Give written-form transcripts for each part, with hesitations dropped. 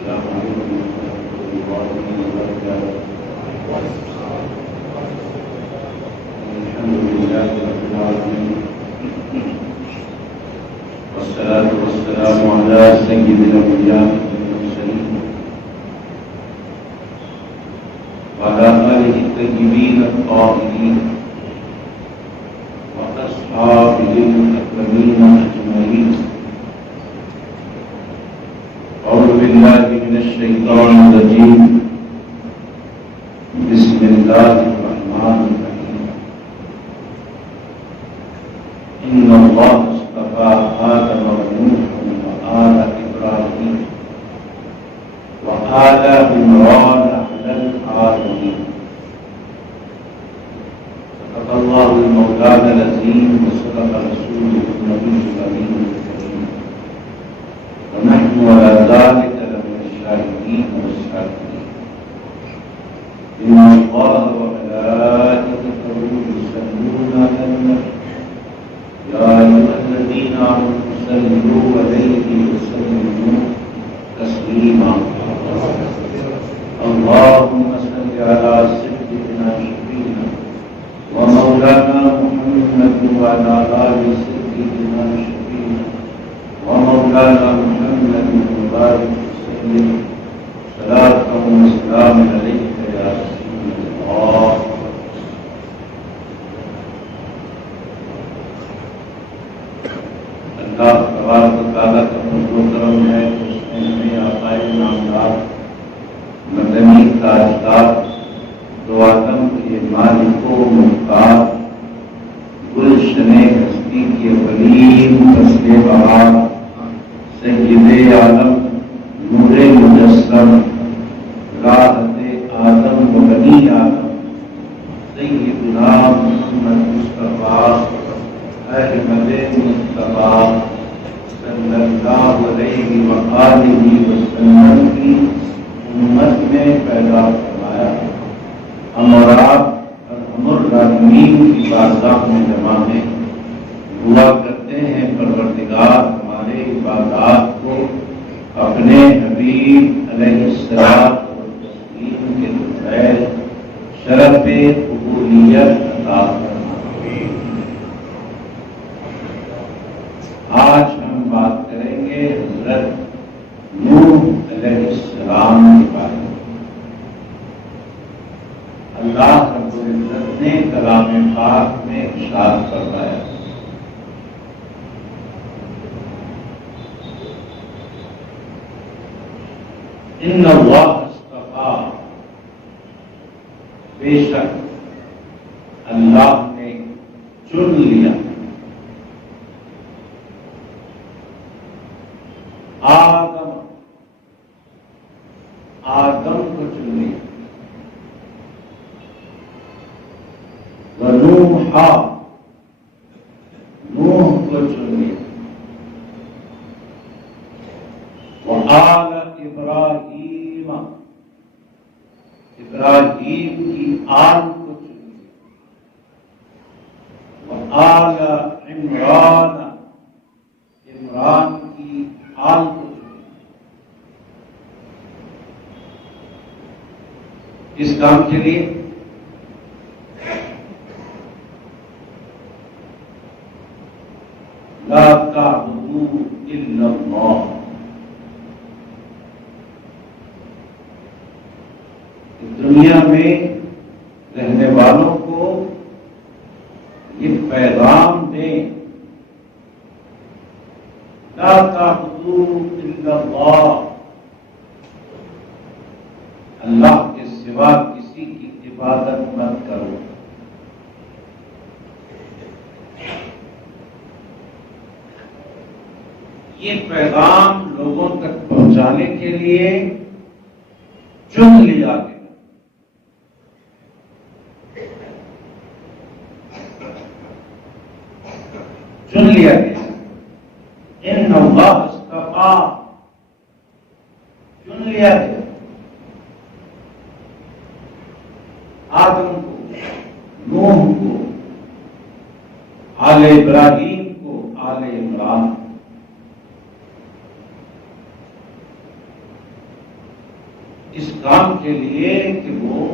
السلام عليكم ورحمة الله وبركاته. الحمد لله رب العالمين، والصلاة والسلام على سيد الأنبياء والمرسلين وعلى آله الطيبين الطاهرين وأصحابه الأكرمين أجمعين. أعوذ بالله من الشيطان الرجيم. بسم الله الرحمن الرحيم. إن الله اصطفى آدم ونوحا وآل إبراهيم وآل عمران على العالمين. صدق الله المولانا العظيم وصدق رسوله النبي الكريم الكريم، ونحن على ذلك لمن الشاهدين والشاكرين. إن الله وملائكته يصلون على النبي يا أيها الذين آمنوا صلوا عليه وسلموا تسليما. اللهم صل على سيدنا شفيعنا ومولانا محمد وعلى آل سيدنا شفيعنا ومولانا محمد وبارك وسلم صلاة وسلام عليك يا رسول الله. اللہ تبارک و تعالیٰ کا فضل و کرم ہے کہ اس نے ہمیں آقائے نامدار مدنی تاجدار دو عالم کے مالک و مختار گلشن ہستی کے قریب فصل بہار سید عالم نور مجسم راحت آدم و بنی آدم سیدنا محمد مصطفیٰ احمد مصطفیٰ صلی اللہ علیہ وآلہ وسلم کی امت میں پیدا فرمایا. ہم اور آپ ارحم الراحمین کی بارگاہ میں جمع ہیں، دعا کرتے ہیں پروردگار ہمارے عبادات کو اپنے حبیب علیہ الصلوۃ والتسلیم کے ذریعے شرف قبولیت عطا فرما. آج ہم بات کریں گے حضرت نوح علیہ السلام کے بارے میں. اللہ رب العزت نے کلام پاک میں ارشاد فرمایا، ان اللہ اصطفیٰ، بے شک اللہ نے چن لیا آدم کو چن لیا، ونوحا نوح کو چن لیا، وآل ابراہیم ابراہیم کی آل کو چن لیا، وآل عمران عمران کی آل کو چن لیا. اس کام کے لیے لا تعبدوا الا اللہ، دنیا میں رہنے والوں کو یہ پیغام دیں، لا تعبدوا الا اللہ، اللہ کے سوا کسی کی عبادت مت کرو. یہ پیغام لوگوں تک پہنچانے کے لیے چن لیا گیا. چن لیا گیا. ان اللہ اصطفیٰ، چن لیا گیا آدم کو، نوح کو، آل ابراہیم کو، آل عمران. اس کام کے لیے کہ وہ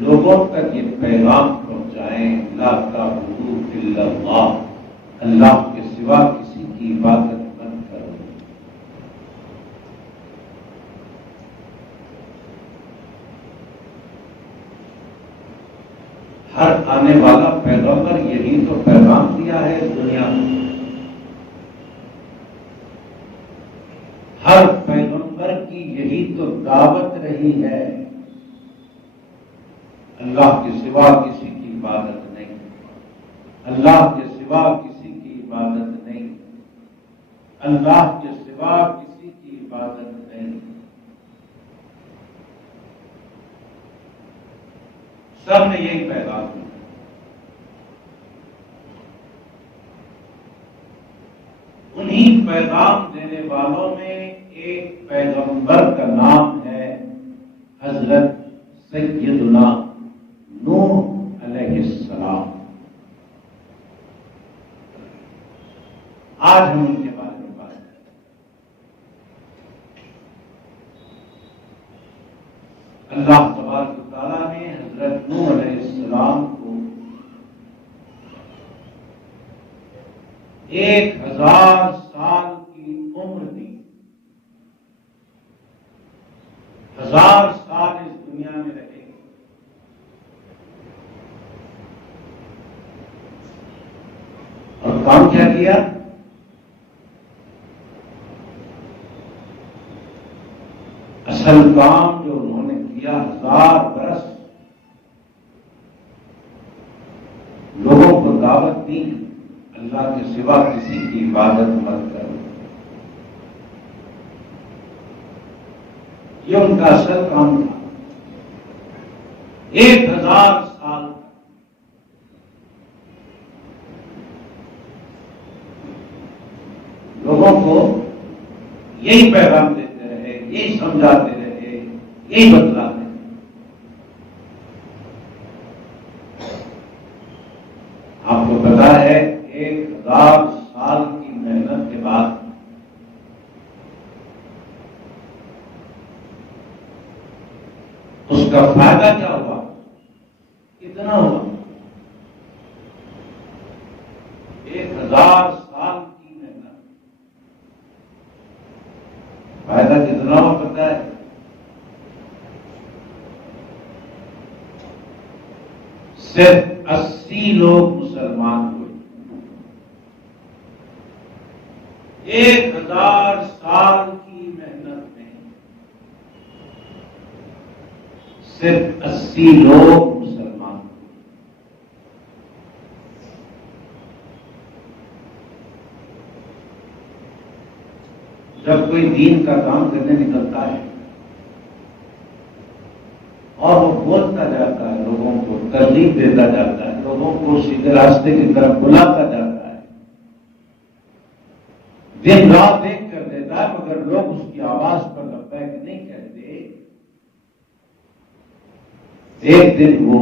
لوگوں تک یہ پیغام پہنچائیں، لا تعبدوا الا اللہ، اللہ کے سوا کسی کی عبادت مت کرو۔ ہر آنے والا پیغمبر یہی تو پیغام دیا ہے دنیا میں۔ ہر پیغمبر کی یہی تو دعوت رہی ہے، اللہ کے سوا کسی کی عبادت نہیں، اللہ کے سوا کسی کی عبادت نہیں، اللہ کے سوا کسی کی عبادت نہیں۔ سب نے یہی پیغام دیا۔ انہی پیغام دینے والوں میں ایک پیغمبر کا نام ہے حضرت سیدنا نوح علیہ السلام۔ آج ہم ان کے بارے میں بات کریں۔ اللہ تبارک و تعالیٰ نے حضرت نوح علیہ السلام کو 1000 سال کی عمر دی۔ 1000 سال اس دنیا میں رہے۔ اور کام کیا کیا؟ اصل کام جو انہوں نے کیا، 1000 برس لوگوں کو دعوت دی، اللہ کے سوا کسی کی عبادت مت کرو۔ یہ ان کا اصل کام تھا۔ 1000 سال لوگوں کو یہی پیغام دیتے رہے، یہی سمجھاتے رہے، یہی بتلاتے رہے۔ آپ کو پتا ہے 1000 سال کی محنت کے بعد اس کا فائدہ کیا ہوا؟ کتنا ہوا؟ 1000 سال کی محنت، فائدہ کتنا ہوا پتا ہے؟ صرف 80 لوگ مسلمان ہوئے۔ 1000 سال کی محنت میں صرف 80 لوگ مسلمان ہوئے۔ جب کوئی دین کا کام کرنے نکلتا ہے اور وہ بولتا جاتا ہے، لوگوں کو ترغیب دیتا جاتا ہے، لوگوں کو سیدھے راستے کی طرف بلاتا جاتا ہے، دن رات دیکھ کر دیتا ہے، مگر لوگ اس کی آواز پر لبیک نہیں کہتے، ایک دن وہ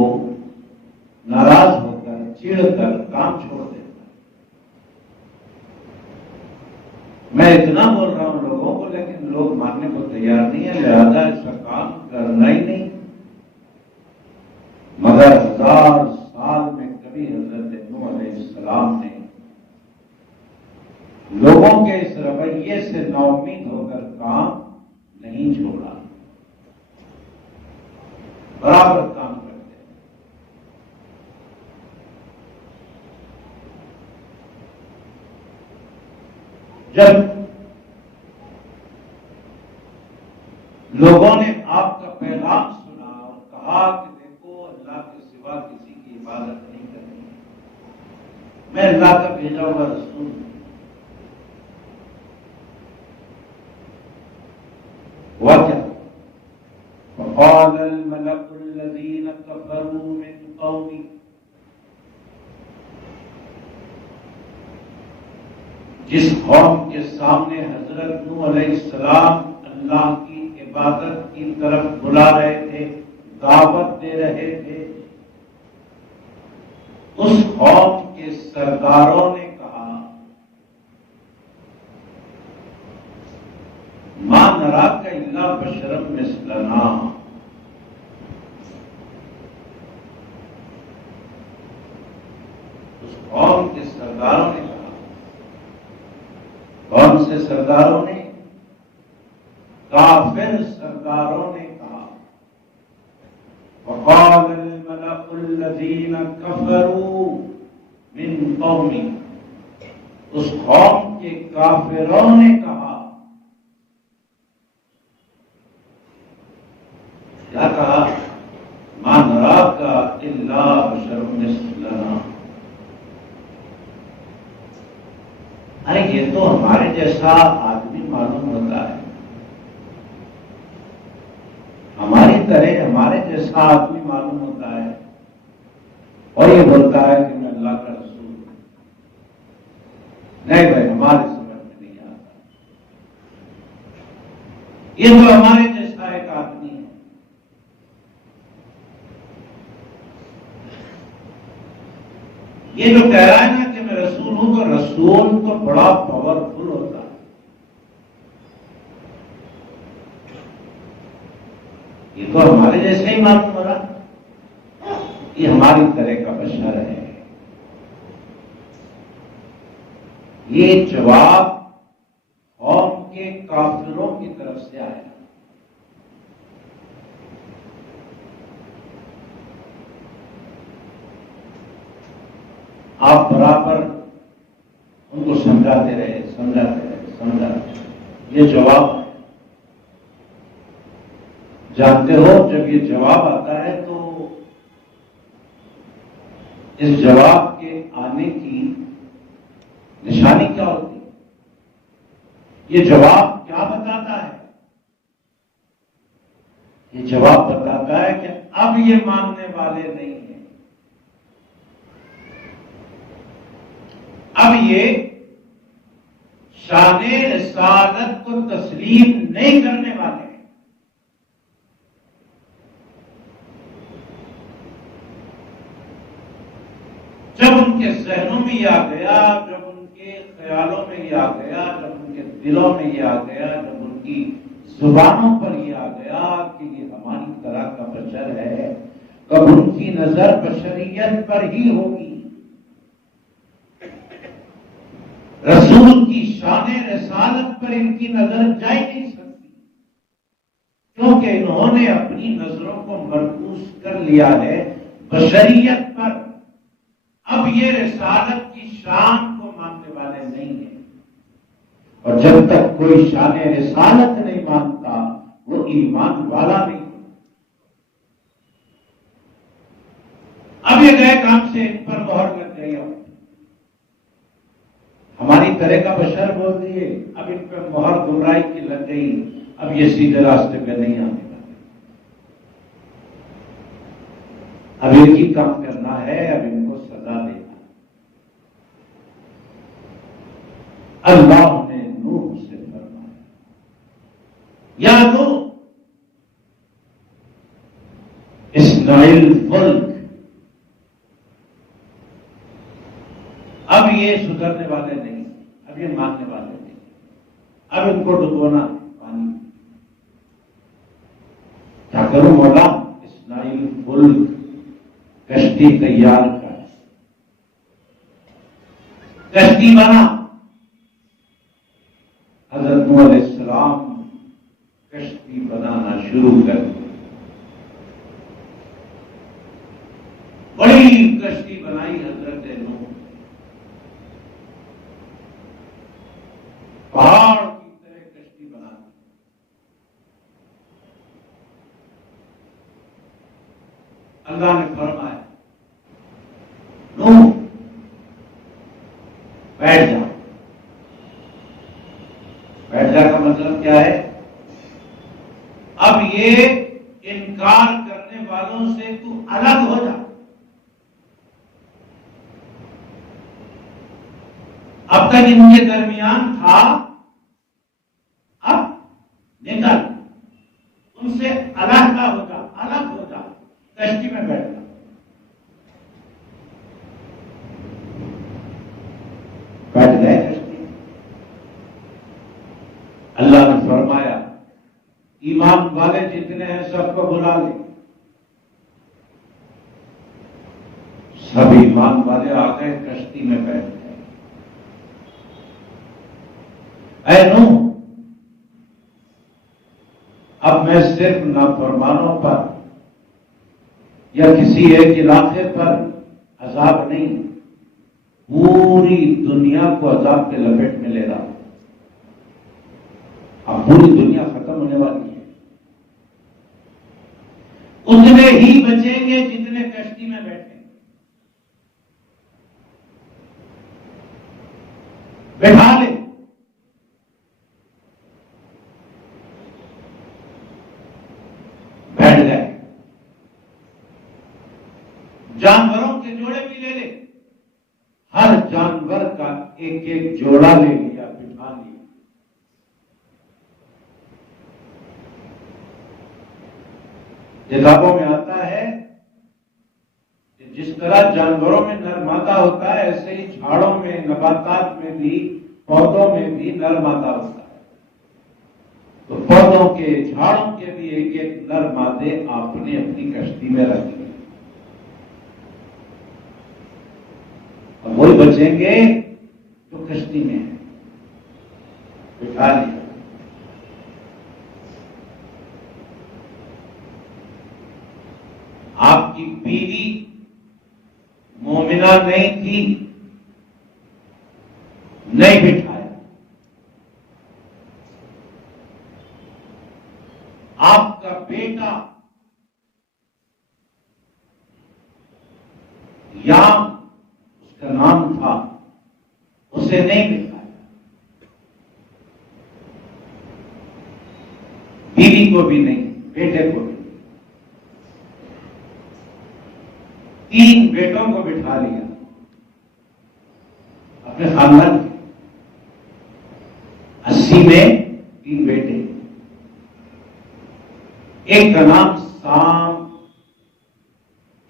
ناراض ہو کر چڑ کر کام چھوڑ دیتا ہے۔ میں اتنا بول رہا ہوں لوگوں کو، لیکن لوگ ماننے کو تیار نہیں ہے، لہذا اس کا کام کرنا ہی نہیں۔ مگر 1000 سال میں کبھی حضرت نوح علیہ السلام نے لوگوں کے اس رویے سے ناامید ہو کر کام نہیں چھوڑا، برابر کام کرتے۔ جب لوگوں نے آپ کا پیغام سنا اور کہا کہ دیکھو اللہ کے سوا کسی کی عبادت نہیں کرنی، میں اللہ کا بھیجا ہوا رسول ہوں، ہوا کیا؟ وقال الملأ الذين كفروا من قومه، جس قوم کے سامنے حضرت نوح علیہ السلام اللہ کی عبادت کی طرف بلا رہے تھے، دعوت دے رہے تھے، اس قوم کے سرداروں نے کہا ما نراک إلا بشرا مثلنا. اس قوم کے سرداروں نے کہا. کون سے سرداروں نے؟ کافر سرداروں نے کہا. وقال الملأ الذين كفروا من قومه. اس قوم کے کافروں نے کہا. کیا کہا؟ ما نراک الا بشر مثلنا. ارے یہ تو ہمارے جیسا آدمی معلوم ہوتا ہے، ہماری طرح ہمارے جیسا آدمی معلوم ہوتا ہے، اور یہ بولتا ہے کہ میں اللہ کا رسول ہوں. نہیں بھائی، ہمارے سمجھ میں نہیں آتا. یہ تو ہمارے جیسا ایک آدمی ہے. یہ جو کہہ رہا ہے نا کہ میں رسول ہوں، تو رسول تو بڑا پاورفل ہوتا ہے. یہ تو ہمارے جیسے ہی معلوم ہو رہا، یہ ہماری طرح کا بشر ہے. یہ جواب قوم کے کافروں کی طرف سے آیا. آپ برابر ان کو سمجھاتے رہے. یہ جواب ہے. جانتے ہو جب یہ جواب آتا ہے تو اس جواب کے آنے کی نشانی کیا ہوتی ہے؟ یہ جواب کیا بتاتا ہے؟ یہ جواب بتاتا ہے کہ اب یہ ماننے والے نہیں ہیں، اب یہ شان رسالت کو تسلیم نہیں کرنے والے ہیں. جب ان کے ذہنوں میں یہ آ گیا، جب ان کے خیالوں میں یہ آ گیا، جب ان کے دلوں میں یہ آ گیا، جب ان کی زبانوں پر یہ آ گیا کہ یہ ہماری طرح کا بشر ہے، کب ان کی نظر بشریت پر ہی ہوگی. رسول کی شان رسالت پر ان کی نظر جا ہی نہیں سکتی، کیونکہ انہوں نے اپنی نظروں کو مرکوز کر لیا ہے بشریت پر. اب یہ رسالت کی شان کو ماننے والے نہیں ہیں، اور جب تک کوئی شان رسالت نہیں مانتا وہ ایمان والا نہیں. اب یہ گئے کام سے ان پر مہر لگ گئی. ہماری طرح کا بشر بول دیے، اب ان پہ مہر گمراہی کی لگ گئی. اب یہ سیدھے راستے پہ نہیں آنے والے. اب ایک ہی کام کرنا ہے، اب ان کو سزا دینا. اللہ نے نوح سے فرمایا، یا نوح اصنع الفلک. اب یہ سدھرنے والے نہیں، اب یہ ماننے والے نہیں. اب ان کو ڈبونا پانی. کیا کروں مولا؟ اصنع الفلک، کشتی تیار کر. کشتی بنا. حضرت نوح علیہ السلام کشتی بنانا شروع کر دی. بڑی کشتی بنائی حضرت نوح. پہاڑ کی طرح کشتی بنا دی. اللہ نے فرمایا نوح بیٹھ جا. بیٹھ جا کا مطلب کیا ہے؟ اب یہ انکار کرنے والوں سے تو الگ ہو جا. اب تک ان کے درمیان تھا، اب نکل، ان سے الگ ہو جا، الگ ہو جا. کشتی میں بیٹھ جا. بیٹھ گئے کشتی. اللہ نے فرمایا ایمان والے جتنے ہیں سب کو بلا لیں. سب ایمان والے آ گئے, کشتی میں بیٹھ گئے. اے نوح, اب میں صرف نافرمانوں پر یا کسی ایک علاقے پر عذاب نہیں, پوری دنیا کو عذاب کے لپیٹ میں لے رہا ہوں. اب پوری دنیا ختم ہونے والی ہے. اتنے ہی بچیں گے جتنے کشتی میں بیٹھے. بیٹھا لے. بیٹھ گئے. جانوروں کے جوڑے بھی لے لے. ہر جانور کا ایک ایک جوڑا لے لیا, بٹھا لیا. کتابوں میں آتا ہے کہ جس طرح جانوروں میں نر مادہ ہوتا ہے, ایسے ہی جھاڑوں میں, نباتات میں بھی, پودوں میں بھی نر مادہ ہوتا ہے. تو پودوں کے, جھاڑوں کے بھی ایک ایک نر مادے آپ نے اپنی کشتی میں رکھ لیے. اب وہی بچیں گے جو کشتی میں ہیں, بٹھا لیا. آپ کی بیوی مومنہ نہیں تھی, نہیں بٹھایا. آپ کا بیٹا یام اس کا نام تھا, اسے نہیں بٹھایا. بیوی کو بھی نہیں, بیٹے کو بھی. 3 بیٹوں کو بٹھا لیا اپنے خاندان کے. 80 میں 3 بیٹے. ایک کا نام سام,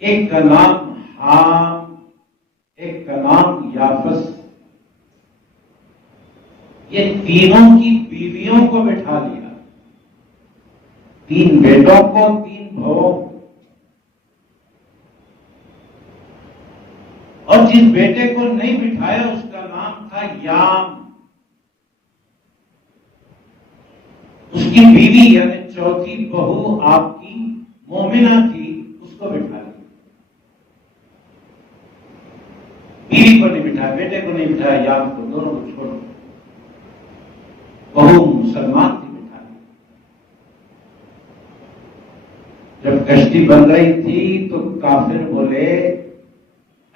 ایک کا نام حام, ایک کا نام یافس. یہ تینوں کی بیویوں کو بٹھا لیا. 3 بیٹوں کو, 3 بہووں. اور جس بیٹے کو نہیں بٹھایا اس کا نام تھا یام. اس کی بیوی یعنی چوتھی بہو آپ کی مومنہ تھی, اس کو بٹھا لیا. بیوی کو نہیں بٹھایا, بیٹے کو نہیں بٹھایا, یام کو, دونوں کو چھوڑو. بہو مسلمان تھی, بٹھا لیا. جب کشتی بن رہی تھی تو کافر بولے,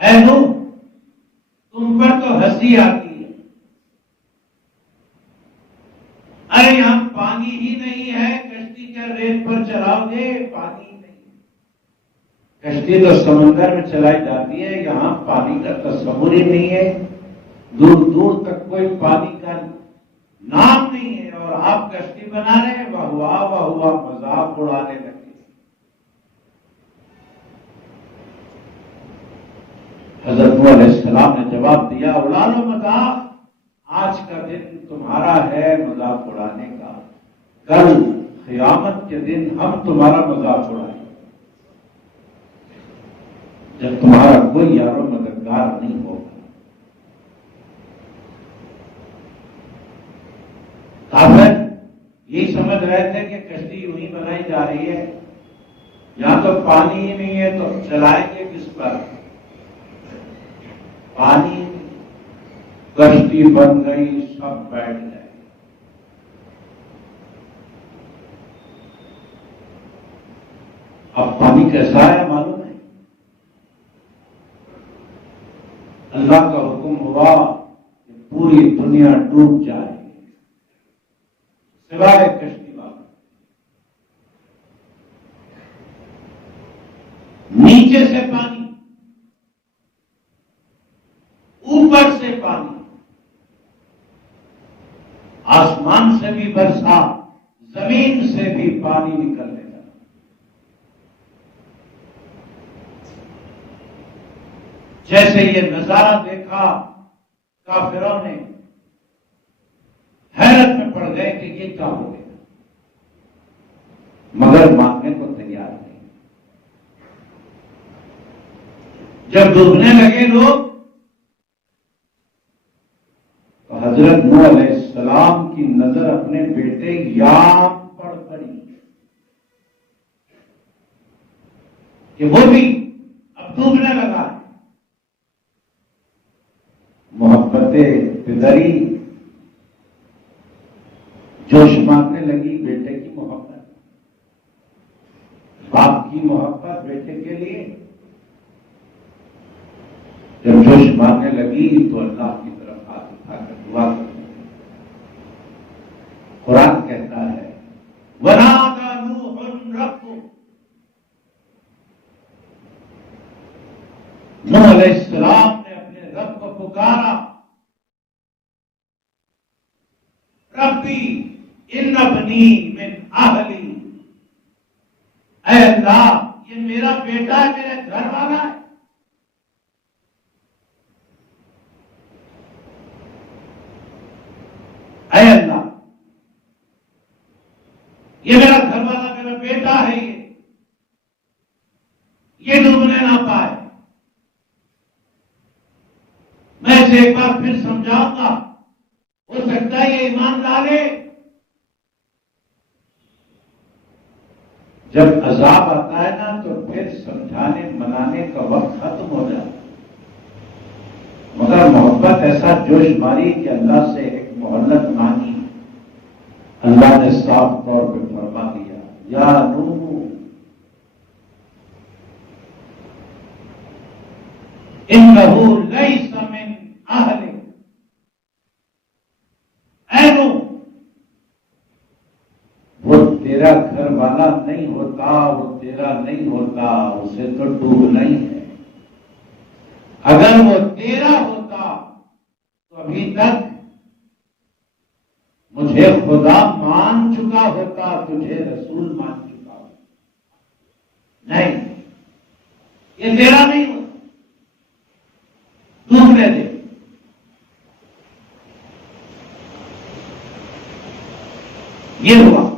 اے نوح, تم پر تو ہنسی آتی ہے. ارے یہاں پانی ہی نہیں ہے, کشتی کیا ریت پر چلاؤ گے؟ پانی نہیں. کشتی تو سمندر میں چلائی جاتی ہے, یہاں پانی کا تصور ہی نہیں ہے. دور دور تک کوئی پانی کا نام نہیں ہے, اور آپ کشتی بنا رہے ہیں. واہ ہوا مذاق اڑانے لگے. حضرت نوح علیہ السلام نے جواب دیا, اڑا لو مذاق, آج کا دن تمہارا ہے مذاق اڑانے کا. کل قیامت کے دن ہم تمہارا مذاق اڑائیں جب تمہارا کوئی یار و مددگار نہیں ہوگا. کافر یہی سمجھ رہے تھے کہ کشتی یوں ہی بنائی جا رہی ہے, یہاں تو پانی ہی نہیں ہے تو چلائیں گے کس پر؟ پانی. کشتی بن گئی, سب بیٹھ گئے. اب پانی کیسا ہے معلوم ہے؟ اللہ کا حکم ہوا کہ پوری دنیا ڈوب جائے سوائے کشتی والا. نیچے سے پانی, اوپر سے پانی, آسمان سے بھی برسا, زمین سے بھی پانی نکلنے لگا. جیسے یہ نظارہ دیکھا کافروں نے حیرت میں پڑ گئے کہ یہ کیا ہو گیا. مگر مانگنے کو تیار نہیں۔ جب ڈوبنے لگے لوگ تو حضرت نوح علیہ السلام کی نظر اپنے بیٹے یام پر پڑی کہ وہ بھی اب ڈوبنے لگا ہے۔ محبت پدری جوش مارنے لگی بیٹے کی محبت، باپ کی محبت بیٹے کے لیے جب جوش مارنے لگی تو اللہ کی طرف ہاتھ اٹھا کر دعا کرنے لگی۔ قرآن کہتا ہے وَنَادَى نُوحٌ رَبَّهُ، نوح علیہ السلام نے اپنے رب کو پکارا، ربی ان ابنی من اہلی، اے اللہ یہ میرا بیٹا ہے، میرے گھر والا ہے، اے اللہ یہ میرا گھر والا، میرا بیٹا ہے، یہ ڈوبنے نہ پائے۔ میں اسے ایک بار پھر سمجھاؤں گا، ہو سکتا ہے یہ ایمان ڈالے۔ جب عذاب آتا ہے نا تو پھر سمجھانے منانے کا وقت ختم ہو جاتا ہے، مگر محبت ایسا جوش ماری کہ اللہ سے ایک مہلت مانگی، اللہ نے صاف طور پہ فرما دیا یا نوح انہ لیس من اہلک، اے نوح وہ تیرا گھر والا نہیں ہوتا، وہ تیرا نہیں ہوتا، اسے تو ڈوبنا ہی ہے۔ اگر وہ تیرا ہوتا تو ابھی تک مجھے خدا مان چکا ہوتا، تجھے رسول مان چکا ہوتا۔ نہیں، یہ تیرا نہیں ہوتا، ڈوبنے دے۔ یہ ہوا،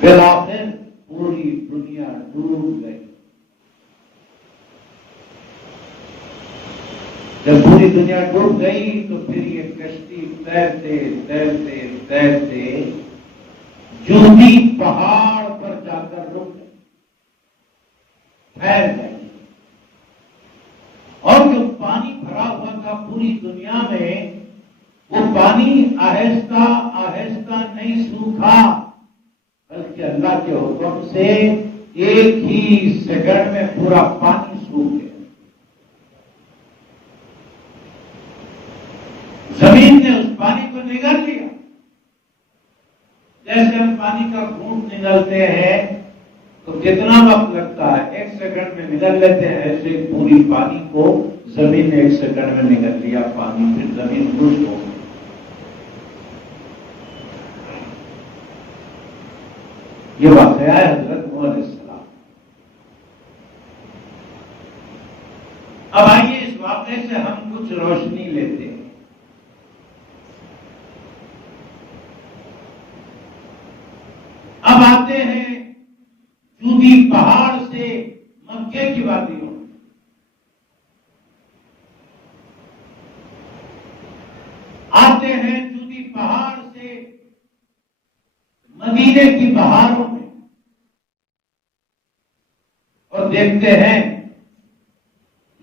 بالآخر پوری دنیا ڈوب گئی۔ جب پوری دنیا ڈوب گئی تو پھر یہ کشتی تیرتے تیرتے تیرتے جودی پہاڑ پر جا کر رک گئی، ٹھہر گئی، اور جو پانی بھرا ہوا تھا پوری دنیا میں وہ پانی آہستہ آہستہ نہیں سوکھا، بلکہ اللہ کے حکم سے ایک ہی سیکنڈ میں پورا پانی سوکھ گیا۔ زمین نے اس پانی کو نگل لیا، جیسے ہم پانی کا گھونٹ نگلتے ہیں تو کتنا وقت لگتا ہے، ایک سیکنڈ میں نگل لیتے ہیں، ایسے پوری پانی کو زمین نے ایک سیکنڈ میں نگل لیا پانی، پھر زمین خشک ہو گئی۔ یہ واقعہ ہے حضرت نوح علیہ السلام۔ اب آئیے اس واقعے سے ہم کچھ روشنی لیتے ہیں۔ اب آتے ہیں جودی پہاڑ سے مکے کی وادیوں، آتے ہیں جودی پہاڑ سے مدینے کی بہاروں میں، اور دیکھتے ہیں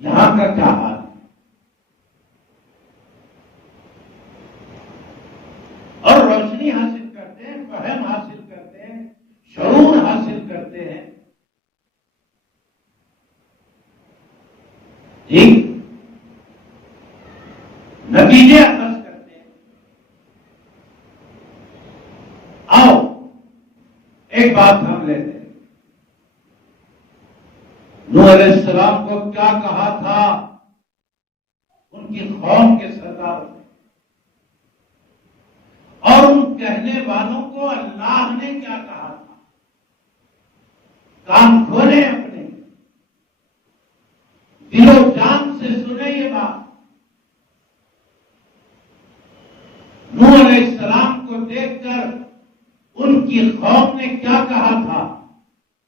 یہاں کا کیا حال ہے، اور روشنی حاصل کرتے ہیں، فہم حاصل کرتے ہیں، شعور حاصل کرتے ہیں۔ ٹھیک، نتیجے اخذ کرتے ہیں۔ آؤ ایک بات ہم لیتے ہیں، نوح علیہ السلام کو کیا کہا تھا ان کی قوم کے سردار نے، اور ان کہنے والوں کو اللہ نے کیا کہا تھا۔ کان کھولے اپنے، دل و جان سے سنے یہ بات۔ نوح علیہ السلام کو دیکھ کر کی قوم نے کیا کہا تھا؟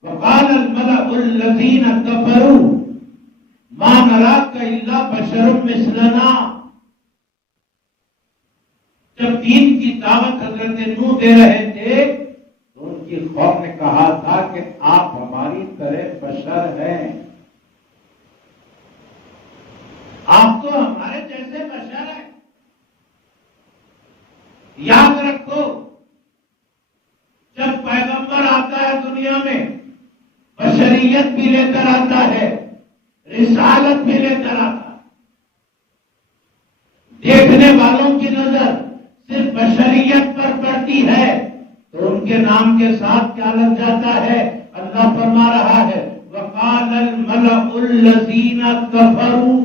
وقال الملأ الذین کفروا ما نراک الا بشر مثلنا. جب دین کی دعوت حضرت نوح دے رہے تھے تو ان کی قوم نے کہا تھا کہ آپ ہماری طرح بشر ہیں، آپ تو ہمارے جیسے بشر ہیں. یاد رکھو، جب پیغمبر آتا ہے دنیا میں بشریت بھی لے کر آتا ہے، رسالت بھی لے کر آتا ہے. دیکھنے والوں کی نظر صرف بشریت پر پڑتی ہے تو ان کے نام کے ساتھ کیا لگ جاتا ہے؟ اللہ فرما رہا ہے وقال الملأ الذین کفروا.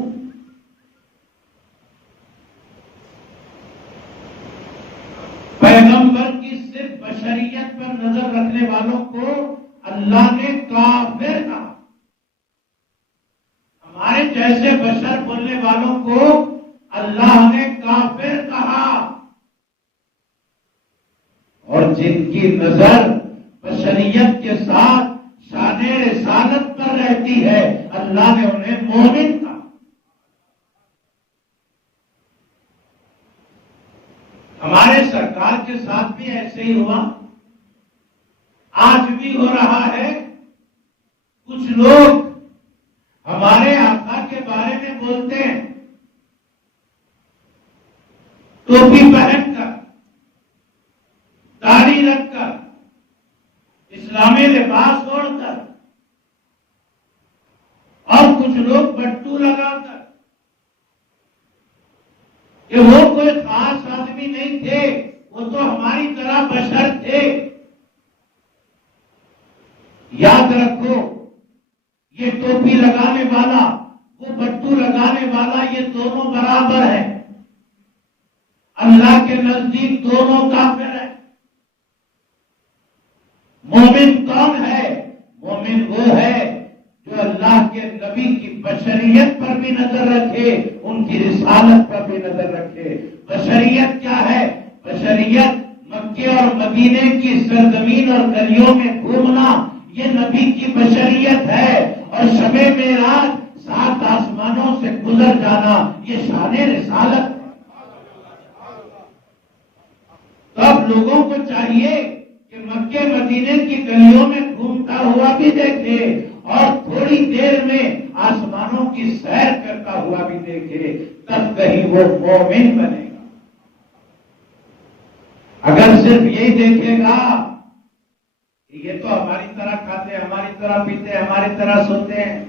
پیغمبر کی صرف بشریت پر نظر رکھنے والوں کو اللہ نے کافر کہا. ہمارے جیسے بشر بولنے والوں کو اللہ نے کافر کہا. اور جن کی نظر بشریت کے ساتھ شان رسالت پر رہتی ہے اللہ نے انہیں مومن کہا. ہمارے سرکار کے ساتھ بھی ایسے ہی ہوا، آج بھی ہو رہا ہے. کچھ لوگ ہمارے آقا کے بارے میں بولتے ہیں ٹوپی پہن کر، داڑھی رکھ کر، اسلامی لباس اوڑھ کر، اور کچھ لوگ بٹو لگا کر کہ وہ کوئی خاص آدمی نہیں تھے، وہ تو ہماری طرح بشر تھے. یاد رکھو، یہ ٹوپی لگانے والا، وہ بٹو لگانے والا، یہ دونوں برابر ہیں. اللہ کے نزدیک دونوں کافر ہیں. مومن کون ہے؟ مومن وہ ہے جو اللہ کے نبی کی بشریت پر بھی نظر رکھے، ان کی رسالت پر بھی نظر رکھے. بشریت کیا ہے؟ بشریت مکے اور مدینے کی سرزمین اور گلیوں میں گھومنا، یہ نبی کی بشریت ہے. اور شب معراج 7 آسمانوں سے گزر جانا، یہ شان رسالت. تو اب لوگوں کو چاہیے کہ مکے مدینے کی گلیوں میں گھومتا ہوا بھی دیکھے اور تھوڑی دیر میں آسمانوں کی سیر کرتا ہوا بھی دیکھے، تب کہیں وہ مومن بنے گا. اگر صرف یہی دیکھے گا یہ تو ہماری طرح کھاتے، ہماری طرح پیتے، ہماری طرح سوتے ہیں،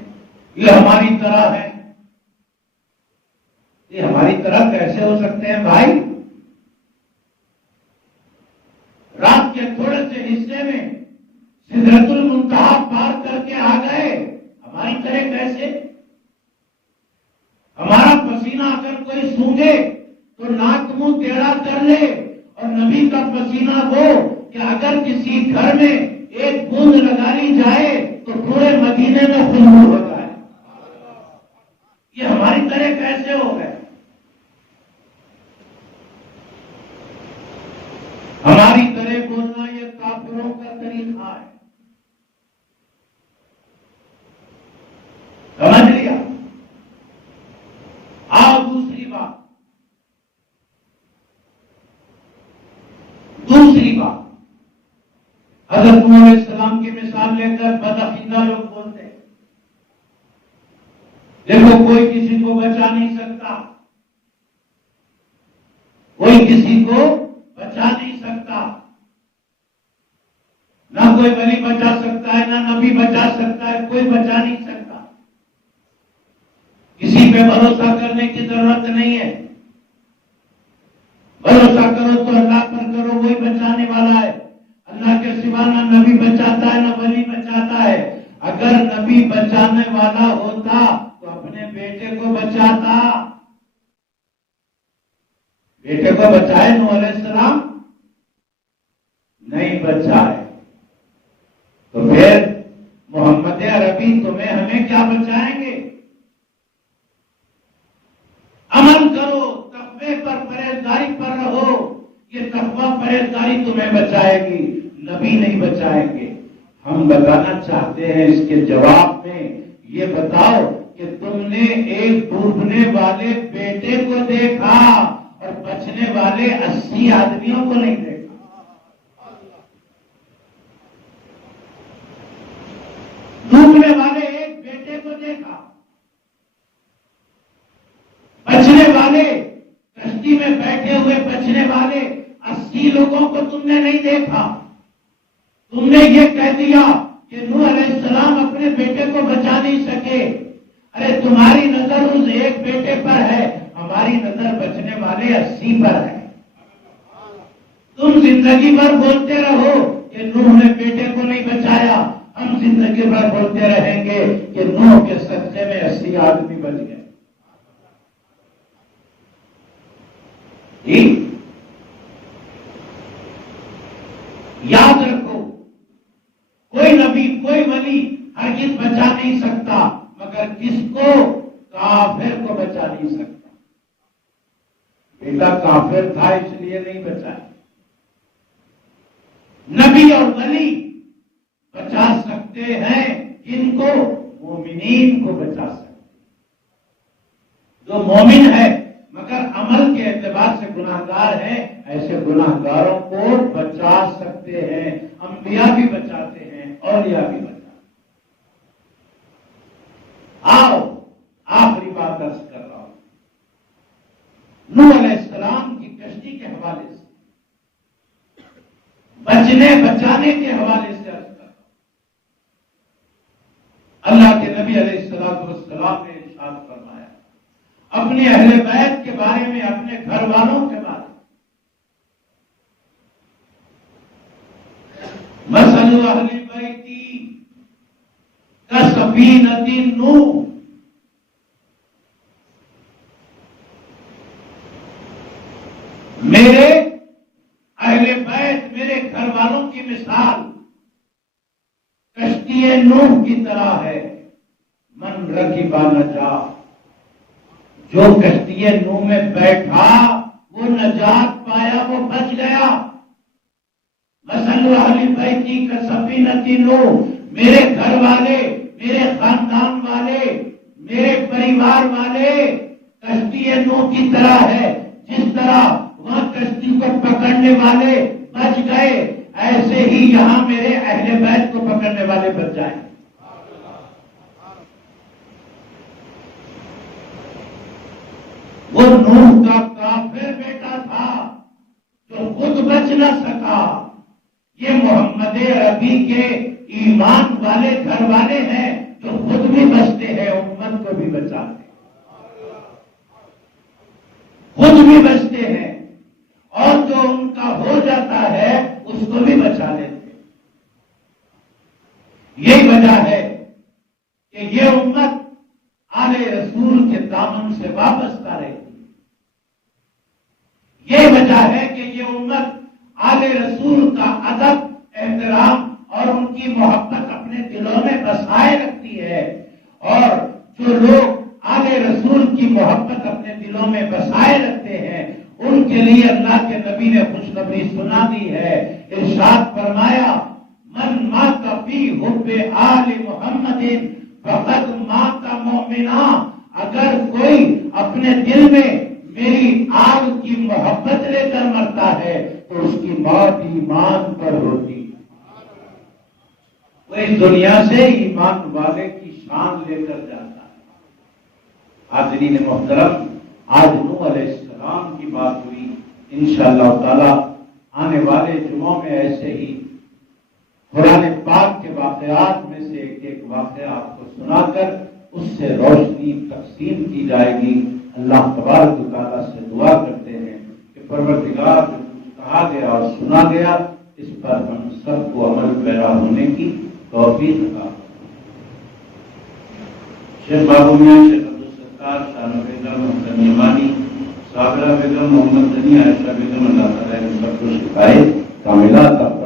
یہ ہماری طرح ہے، یہ ہماری طرح کیسے ہو سکتے ہیں بھائی؟ رات کے تھوڑے سے حصے میں سدرۃ المنتہا پار کر کے آ گئے، ہماری طرح کیسے؟ ہمارا پسینہ اگر کوئی سونگے تو ناک منہ ٹیڑھا کر لے، اور نبی کا پسینہ وہ کہ اگر کسی گھر میں ایک بوند لگا لی جائے تو پورے مدینے میں خوشبو ہو جائے. یہ ہماری طرح کیسے ہو گئے؟ ہماری طرح بولنا یہ کافروں کا طریقہ ہے. سمجھ لیا؟ آؤ دوسری بات. حضرت نوح علیہ السلام کی مثال لے کر بدعقیدہ لوگ بولتے ہیں دیکھو کوئی کسی کو بچا نہیں سکتا، کوئی کسی کو بچا نہیں سکتا، نہ کوئی ولی بچا سکتا ہے، نہ نبی بچا سکتا ہے، کوئی بچا نہیں سکتا. کسی پہ بھروسہ کرنے کی ضرورت نہیں ہے. بھروسہ کرو تو اللہ پر کرو، وہی بچانے والا ہے. اللہ کے سوا نہ نبی بچاتا ہے، نہ ولی بچاتا ہے. اگر نبی بچانے والا ہوتا تو اپنے بیٹے کو بچاتا. بیٹے کو بچائے نوح علیہ السلام؟ نہیں بچائے. تو پھر محمد عربی تمہیں ہمیں کیا بچائیں گے؟ عمل کرو، تقوی پر پرہیزگاری پر رہو، یہ تقوی پرہیزگاری تمہیں بچائے گی. نبی نہیں بچائیں گے۔ ہم بتانا چاہتے ہیں اس کے جواب میں، یہ بتاؤ کہ تم نے ایک ڈوبنے والے بیٹے کو دیکھا اور بچنے والے 80 آدمیوں کو نہیں دیکھا۔ ڈوبنے والے ایک بیٹے کو دیکھا، بچنے والے کشتی میں بیٹھے ہوئے بچنے والے 80 لوگوں کو تم نے نہیں دیکھا۔ تم نے یہ کہہ دیا کہ نوح علیہ السلام اپنے بیٹے کو بچا نہیں سکے۔ ارے تمہاری نظر اس ایک بیٹے پر ہے، ہماری نظر بچنے والے 80 پر ہے۔ تم زندگی بھر بولتے رہو کہ نوح نے بیٹے کو نہیں بچایا، ہم زندگی بھر بولتے رہیں گے کہ نوح کے صدقے میں 80 آدمی بچ گئے۔ یاد رکھو، کوئی نبی کوئی ولی ہرگز بچا نہیں سکتا، مگر کس کو؟ کافر کو بچا نہیں سکتا۔ بیٹا کافر تھا اس لیے نہیں بچایا۔ نبی اور ولی بچا سکتے ہیں جن کو؟ مومنین کو بچا سکتے۔ جو مومن ہے مگر عمل کے اعتبار سے گناہگار ہے، ایسے گناہگاروں کو بچا سکتے ہیں۔ انبیاء بھی بچاتے ہیں، اولیاء بھی بچاتے ہیں۔ آؤ آخری بات عرض کر رہا ہوں، نوح علیہ السلام کی کشتی کے حوالے سے، بچنے بچانے کے حوالے سے عرض کر رہا ہوں۔ اللہ کے نبی علیہ السلام نے ارشاد فرمایا اپنے اہل بیت کے بارے میں، اپنے گھر والوں کے بارے میں، مثل اہل بیتی کسفینۃ نوح، میرے اہل بیت، میرے گھر والوں کی مثال کشتی نوح کی طرح ہے۔ من رکب نجا، جو کشتی نوح میں بیٹھا وہ نجات پایا، وہ بچ گیا۔ مثل اہل بیتی کسفینۃ نوح، میرے گھر والے، میرے خاندان والے، میرے پریوار والے کشتی نوح کی طرح ہے۔ جس طرح وہاں کشتی کو پکڑنے والے بچ گئے، ایسے ہی یہاں میرے اہل بیت کو پکڑنے والے بچ جائیں۔ وہ نوح کا کافر بیٹا تھا جو خود بچ نہ سکا، یہ محمد عربی کے ایمان والے گھر والے ہیں جو خود بھی بچتے ہیں، امت کو بھی بچاتے ہیں، خود بھی بچتے ہیں، اور جو ان کا ہو جاتا ہے اس کو بھی بچا لیتے ہیں۔ یہی وجہ ہے کہ یہ امت آل رسول کے دامن سے وابستہ رہتی، یہ وجہ ہے کہ یہ امت آل رسول کا ادب، احترام اور ان کی محبت اپنے دلوں میں بسائے رکھتی ہے، اور جو لوگ آل رسول کی محبت اپنے دلوں میں بسائے رکھتے ہیں ان کے لیے اللہ کے نبی نے خوشخبری سنا دی ہے۔ ارشاد فرمایا من مات فی حب آل محمد فقد مات مومنا، اگر کوئی اپنے دل میں میری آل کی محبت لے کر مرتا ہے تو اس کی موت ایمان پر ہوتی۔ وہ اس دنیا سے ایمان والے کی شان لے کر جاتا ہے۔ حاضرین محترم، آج نوح علیہ السلام کی بات ہوئی، انشاءاللہ تعالی آنے والے جمعوں میں ایسے ہی قرآن پاک کے واقعات میں سے ایک ایک واقعہ آپ کو سنا کر اس سے روشنی تقسیم کی جائے گی۔ اللہ تبارک و تعالیٰ سے دعا کرتے ہیں کہ پروردگار جو کچھ کہا گیا اور سنا گیا اس پر ہم سب کو عمل پیرا ہونے کی توفیق عطا فرمائے۔ شیخ بابو میاں، شیخ عبدالستار، شاہ بیگم، حسن یمانی، صابرہ بیگم، محمد غنی، عائشہ بیگم، اللہ تعالیٰ ان سب کو شفائے کاملہ عطا فرمائے۔